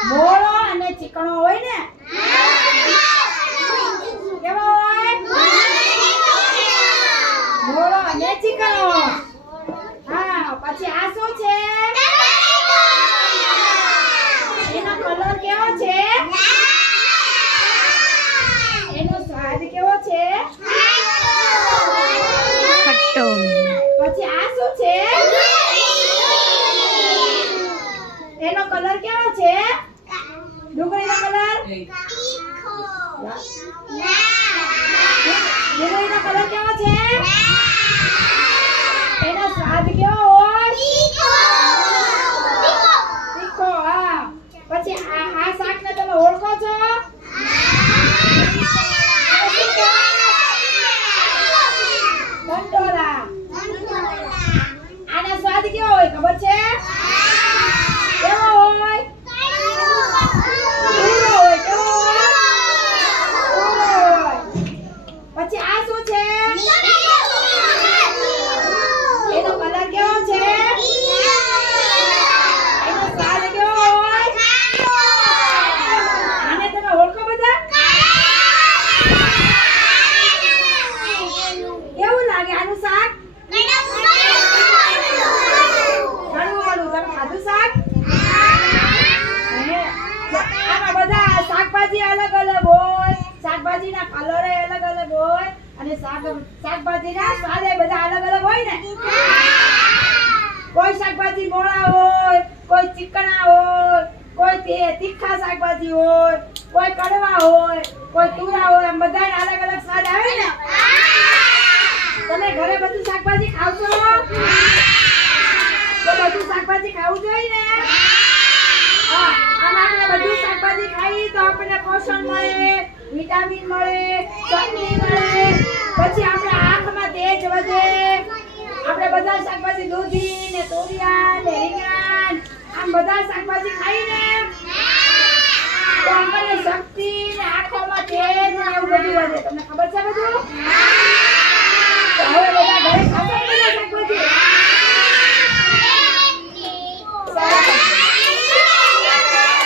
મોળો અને ચીકણો હોય ને કેવો હોય મોળો અને ચીકણો હા પછી આ શું છે એનો કલર કેવો છે એનો સ્વાદ કેવો છે ખટ્ટો પછી આ શું છે એનો કલર કેવો છે ડુંગળીનો કલર ડુંગળીનો કલર કેવો છે એનો સ્વાદ કેવો હોય તીખો હા પછી આ શાકને તમે ઓળખો છો કંટોળા આનો સ્વાદ કેવો હોય ખબર છે કેવો હોય ઊંડો હોય કેવો હોય ઊંડો હોય પછી આ શું છે એનો કલર કેવો છે એનો સ્વાદ કેવો હોય આને તમે ઓળખો બધા કેવું લાગે આનું શાક ઘણું વાળું તમે ખાધું શાક આમાં બધા શાકભાજી અલગ અલગ હોય શાકભાજીના કલર અલગ અલગ હોય અને શાકભાજીના સ્વાદ બધા અલગ અલગ હોય ને કોઈ શાકભાજી મોળા હોય કોઈ ચીકણા હોય કોઈ તીખા શાકભાજી હોય કોઈ કડવા હોય કોઈ તુરા હોય એમ બધાના અલગ અલગ સ્વાદ આવે ને તમે ઘરે બધું શાકભાજી ખાવ છો તો બધું શાકભાજી ખાવું જોઈએ ને હા અને આપણે બધું શાકભાજી ખાઈએ તો આપણને પોષણ મળે વિટામિન મળે શક્તિ મળે પછી આપણા આંખમાં તેજ વધે આપણે બધા શાકભાજી દૂધી ને તોરિયા ને રીંગણ આમ બધા શાકભાજી ખાઈને